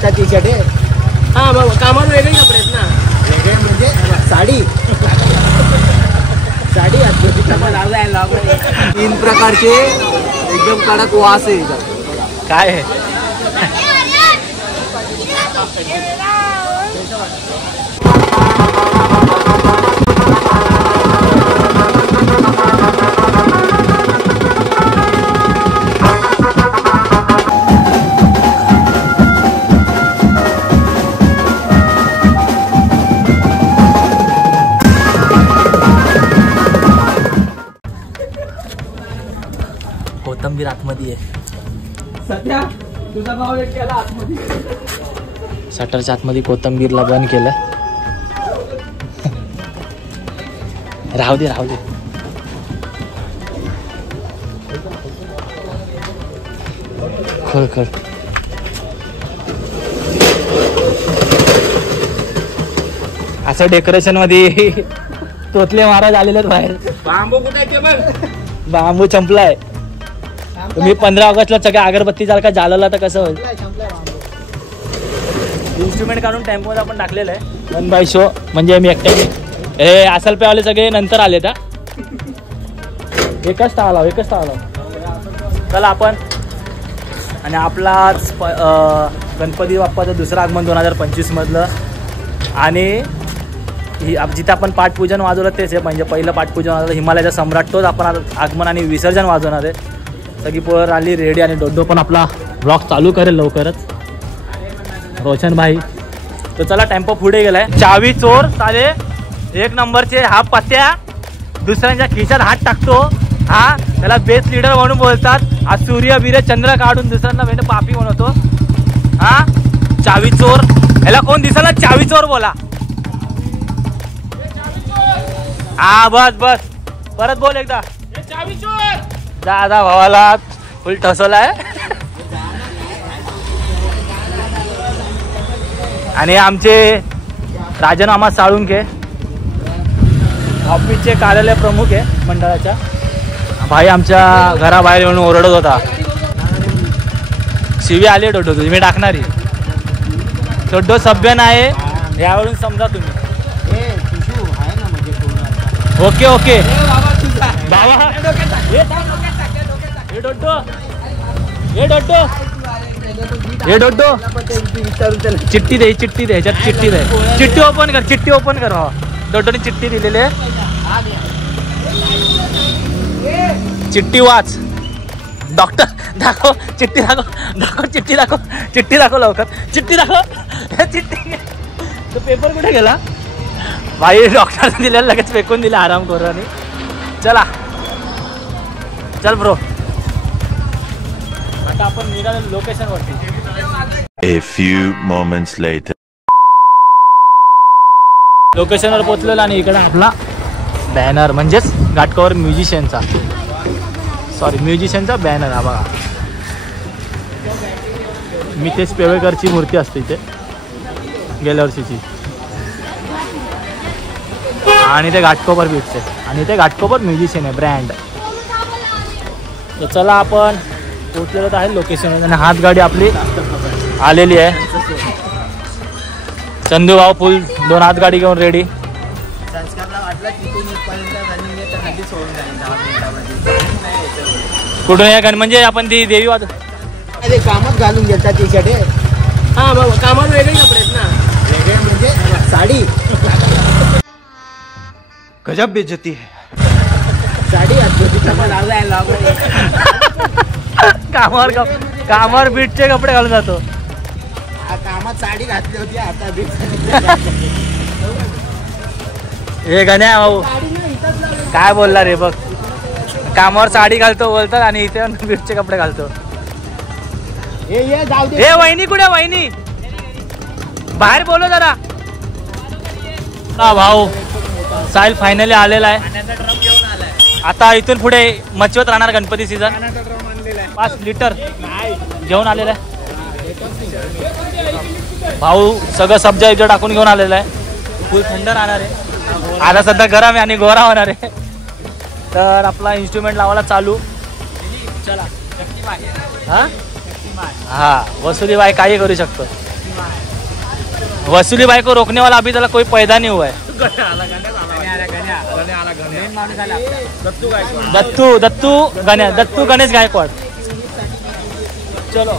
घालतात T shirt आहे. हा मग कामावर वेगळे कपडे आहेत ना. वेगळे म्हणजे साडी साडी तीन प्रकारचे एकदम कडक वास आहे इथं. काय आहे कोथंबीर आतमध्ये आहे. सध्या तुझा भाव एक केला आतमध्ये. शटरच्या आतमध्ये कोथंबीरला बंद केलं. राहू दे राहू दे. खळ खळ असं डेकोरेशन मध्ये तोतले महाराज आलेले आहेत बाहेर. बांबू कुठे आहे बघ. बांबू संपलाय. तुम्ही 15 ऑगस्टला सगळ्या अगरबत्ती जर का जाळला तर कसं होईल. इन्स्ट्रुमेंट काढून टेम्पोमध्ये आपण टाकलेलं आहे. 1 बाय शो म्हणजे मी एकट्याने हे असल पेवाले सगळे नंतर आले का. एकच ताव चला आपण. आणि आपलाच गणपती बाप्पाचं दुसरं आगमन 2025 मधलं. आणि जिथे आपण पाठपूजन वाजवलं तेच आहे. म्हणजे पहिलं पाठपूजन वाजवलं हिमालयाचा सम्राट तोच आपण आगमन आणि विसर्जन वाजवणार आहे. सगळी पोर आली रेडी. आणि डोडो पण आपला ब्लॉग चालू करेल लवकरच. रोशन भाई तर चला टेम्पो पुढे गेलाय. चावी चोर चाले 1 नंबरचे. हा पत्त्या दुसऱ्यांच्या खिशात हात टाकतो. हा त्याला बेस्ट लीडर म्हणून बोलतात. आज सूर्य बिर्य चंद्र काढून दुसऱ्यांना म्हणजे पापी म्हणतो. हा चावी चोर. याला कोण दिसला चावी चोर बोला. हा बस बस परत बोल एकदा. चावी चोर. दादा भावाला फुल ठसवलाय. आणि आमचे राजन मामा साळुंके ऑफिसचे कार्यालय प्रमुख आहे मंडळाच्या. भाई आमच्या घराबाहेर येऊन ओरडत होता. शिवी आले डोडो तुझी मी टाकणारी. डोडो सभ्य नाही यावरून समजा तुम्ही. ओके ओके बाबा. हे डोडो चिठ्ठी दे. ह्याच्यात चिठ्ठी दे. चिठ्ठी ओपन कर भावा. डोडोने चिठ्ठी दिलेली आहे. चिठ्ठी वाच. डॉक्टर दाखव चिठ्ठी दाखव चिठ्ठी दाखव लवकर. चिठ्ठी दाखव. चिठ्ठी तो पेपर कुठे गेला भाई. डॉक्टरने दिलेला लगेच फेकून दिला आराम करू. आणि चला चल ब्रो. आता आपण निघालो लोकेशन वरती. A few moments later. लोकेशनवर पोहोचलेलो. आणि इकडे आपला बॅनर म्हणजेच घाटकोपर म्युझिशियनचा बॅनर. हा बघा मितेश पेवेकरची मूर्ती असते इथे गेल्या वर्षीची. आणि ते घाटकोपर बीचचे. आणि ते घाटकोपर म्युझिशियन आहे ब्रँड. तर चला आपण पोचलेलो आहे लोकेशन. आणि हातगाडी आपली आलेली आहे. चंदू भाऊ फुल 2 हातगाडी घेऊन रेडी. कुठून या म्हणजे आपण ती देवी वाद कामात घालून घेतात टी शर्ट आहे. हा मग कामावर वेगळे कपडे आहेत ना. वेगळे म्हणजे साडी. गजब बेइज्जती है. साडी कामावर बीटचे कपडे घालून जातो. कामात साडी घातली होती आता बीट. हे गण्या भाऊ काय बोलला रे बघ. कामावर साडी घालतो बोलतात आणि इथे बीटचे कपडे घालतो. हे वहिनी कुठे वहिनी बाहेर बोलो जरा. भाऊ साहिल फायनली आलेला आहे. आता इथून पुढे मचवत राहणार गणपती सीझन. 5 लिटर घेऊन आलेला आहे भाऊ. सगळं सब्जा इथे टाकून घेऊन आलेला आहे. फुल थंड राहणार आहे. आता सध्या गरम आहे आणि गोरा होणार आहे. तर आपला इन्स्ट्रुमेंट लावायला चालू. चला हा वसुली बाई काही करू शकतो. वसूली भाई को रोकने वाला अभी तक कोई पैदा नहीं हुआ है। दत्तू गणेश गायकवाड। चलो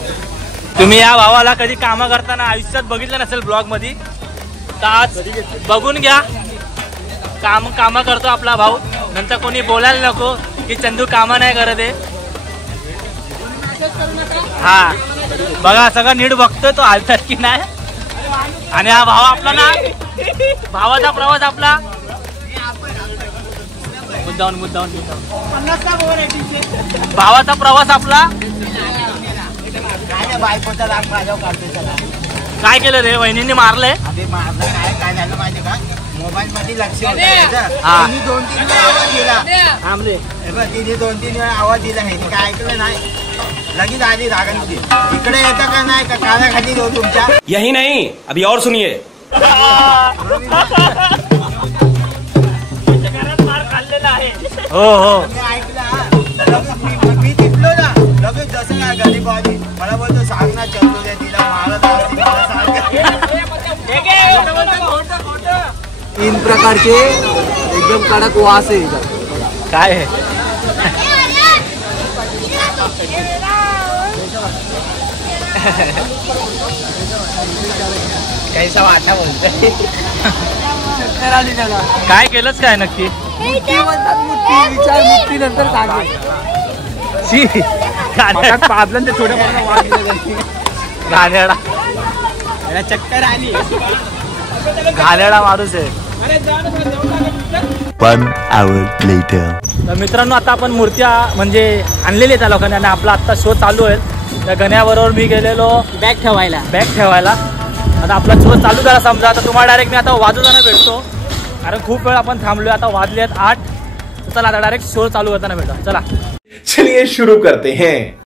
तुम्ही या भावाला कधी कामं करताना आयुष्यात बघितलं नसेल ब्लॉग मध्ये तर आज बघून घ्या। कामं करतो आपला भाऊ, नंतर कोणी बोलायला नको की चंदू कामं नाही करत आहे। हा बघा सगळं नीट बघतोय तो हालतात की नाही। आणि हा भाव आपला ना, भावाचा प्रवास आपला मुद्दाऊन भावाचा प्रवास आपला काय केलं रे? वहिनींनी मारलंय। काय झालं माहिती का, मोबाईल मध्ये लक्ष होतं. हा. तिने 2-3 वेळा आवाज दिला. तिने 2-3 वेळा आवाज दिला हे काय ऐकलं नाही, लगेच आली रागांची. इकडे येतं का नाही का कानाखाली देऊ तुमच्या. यही नहीं, अभी और सुनिए. हो हो मी ऐकलं हा. लगेच मी तिथलो ना, लगेच जसं काय गरीब आली मला बोलतो सांग ना चंदू दे तिला मारत असतील मला सांग. 3 प्रकारचे एकदम कडक वास आहे इथं. काय आहे? कैसा वाटा बोलतोय. काय केलंच काय नक्की? मुठ्ठी म्हणतात, मुठ्ठी विचार मुठ्ठी नंतर सांगेल. पाजलं ते थोडं घाणेरडा चक्कर आली. घाणेरडा माणूस आहे। 1 hour later. तर मित्रांनो आता आपण मूर्त्या म्हणजे आणलेल्या त्या लोकांनी आणि आपला आत्ता शो चालू आहे। त्या गण्याबरोबर मी गेलेलो बॅग ठेवायला आता आपला शो चालू झाला समजा। आता तुम्हाला डायरेक्ट मी आता वाजवताना भेटतो, कारण खूप वेळ आपण थांबलोय। आता वाजले आहेत 8, तर चला आता डायरेक्ट शो चालू करताना भेटू। चला चलिए शुरू करते हैं.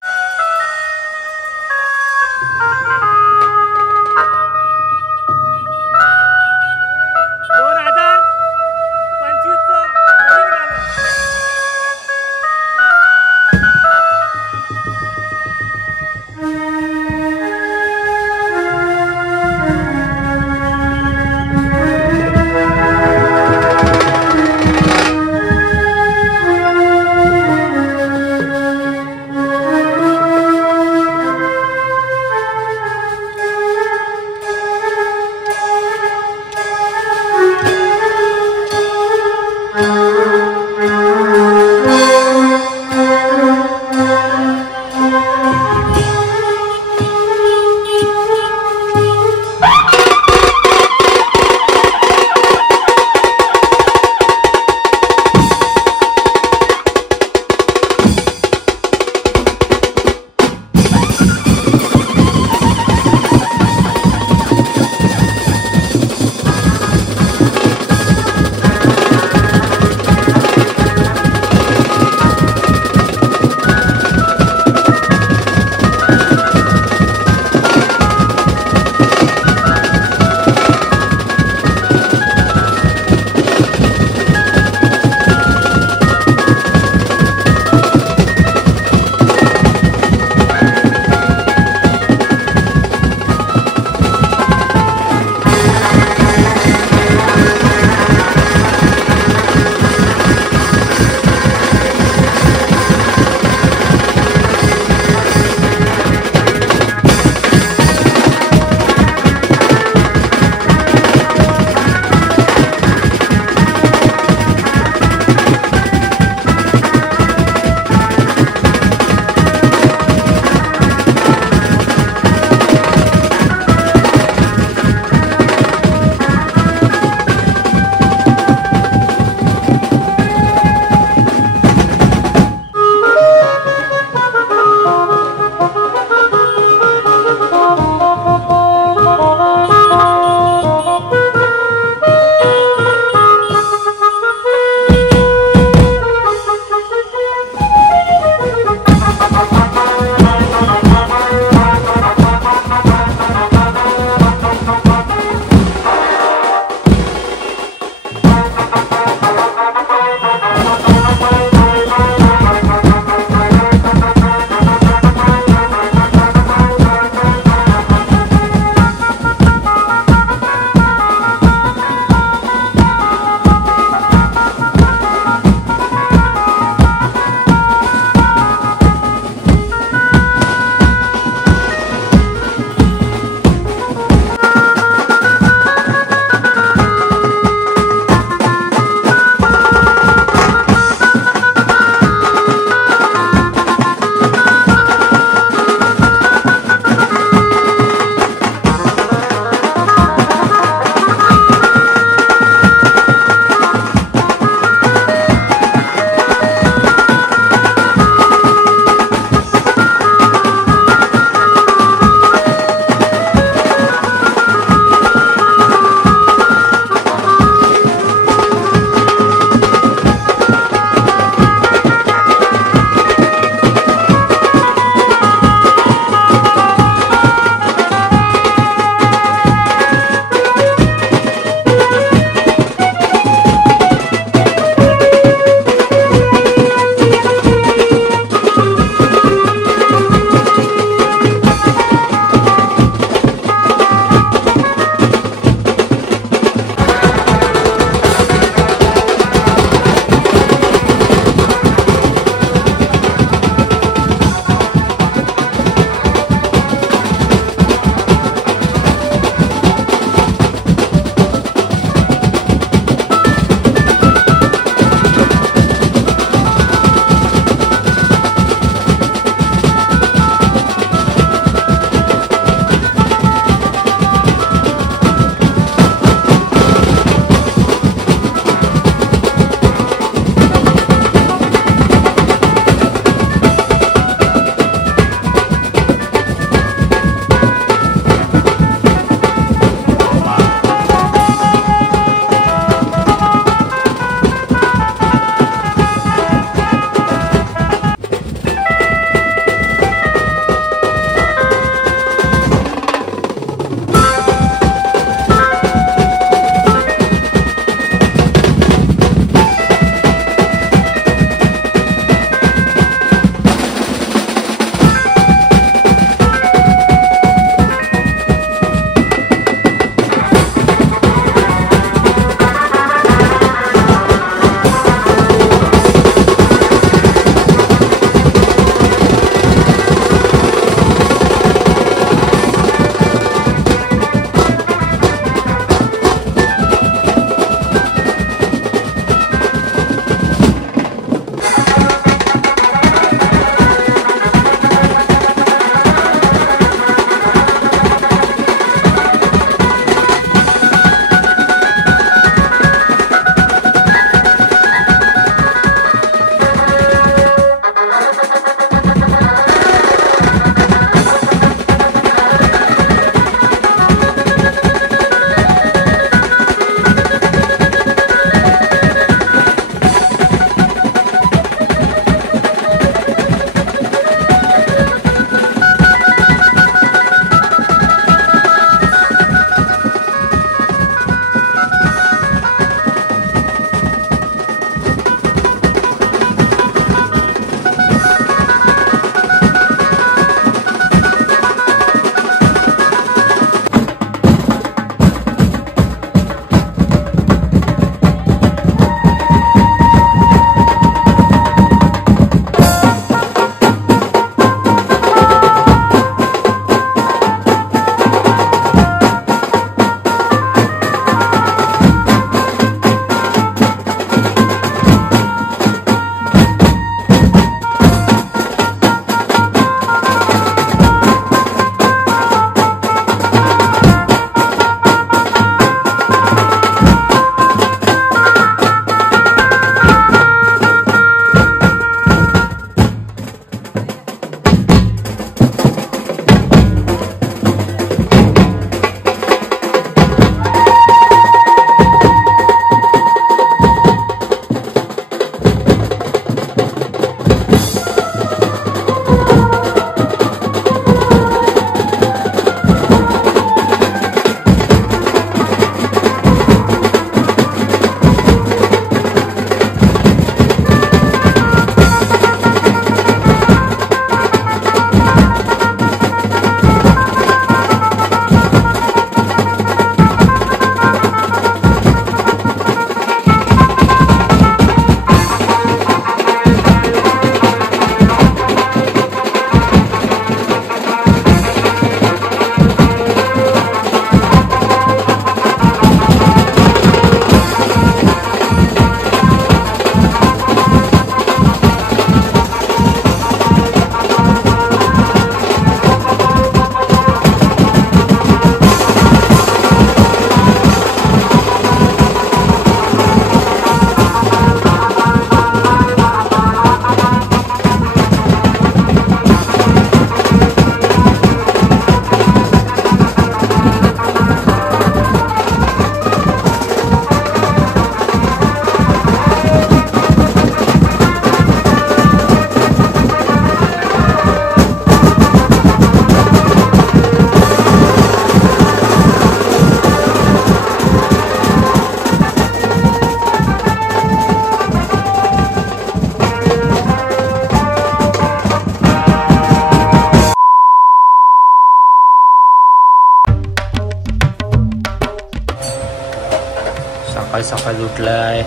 उठलाय.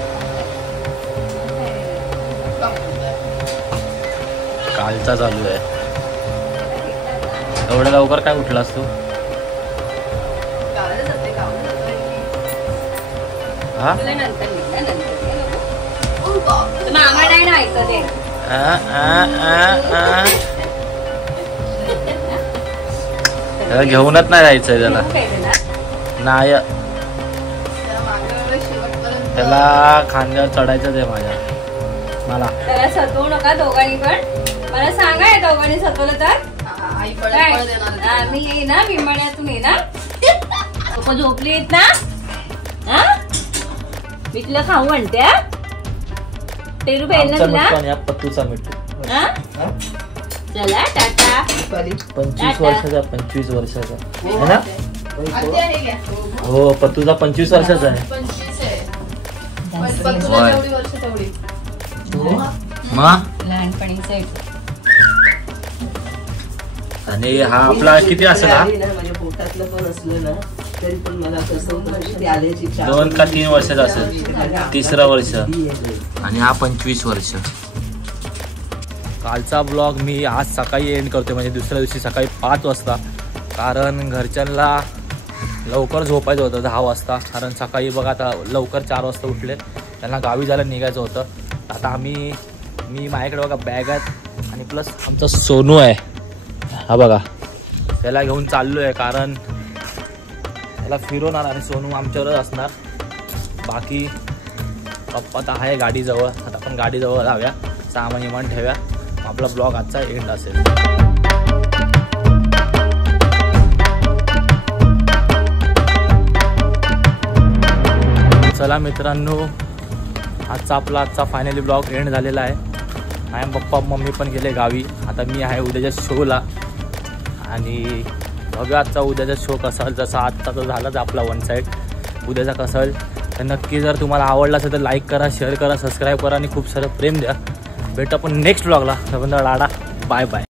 कालचा चालू आहे. एवढ्या लवकर काय उठलास तू? हा त्याला घेऊनच नाही जायचंय त्याला. नाही त्याला खांद्यावर चढायचं आहे माझ्या. मला त्याला सतवू नका दोघांनी पण. मला सांगा या दोघांनी सतवलं तर मी येई ना विमानातून ये ना. लोक झोपली आहेत ना. मी तुला खाऊ म्हणते. टेरू पाहिजे ना तुला. पत्तूचा मिठू. चला टाटा. 25 वर्षाचा. 25 वर्षाचा है ना. हो पत्तूचा 25 वर्षाचा आहे. लहानपणीच. आणि हा आपला किती असेल हा? माझ्या पोटातलं पण असलं ना तरी पण मला कसं आल्याची 2 का 3 वर्षाचा असेल. 3रं वर्ष. आणि हा 25 वर्ष. कालचा ब्लॉग मी आज सकाळी एंड करतोय, म्हणजे दुसऱ्या दिवशी सकाळी 5 वाजता. कारण घरच्यांना लवकर झोपायचं होतं 10 वाजता. कारण सकाळी बघा आता लवकर 4 वाजता उठले. त्यांना गावी जायला निघायचं होतं. आता मी माझ्याकडे बघा बॅग आहेत आणि प्लस आमचा सोनू आहे हा बघा. त्याला घेऊन चाललो आहे कारण त्याला फिरवणार आणि सोनू आमच्यावरच असणार. बाकी पप्पा तर आहे गाडीजवळ. आता आपण गाडीजवळ जाऊया, सामान इमान ठेवूया. आपला ब्लॉग आजचा एंड असेल. चला मित्रांनो, आजचा फायनली ब्लॉग एंड झालेला आहे. माझ्या पप्पा मम्मी पण गेले गावी. आता मी आहे उद्याच्या शोला आणि बघा आजचा उद्याचा शो कसा होईल. जसा आजचा तर झालाच आपला 1 साईड. उद्याचा कसा होईल तर नक्की. जर तुम्हाला आवडला असेल तर लाईक करा, शेअर करा, सबस्क्राईब करा आणि खूप सारं प्रेम द्या. भेटू आपण नेक्स्ट ब्लॉगला. लाडा बाय बाय.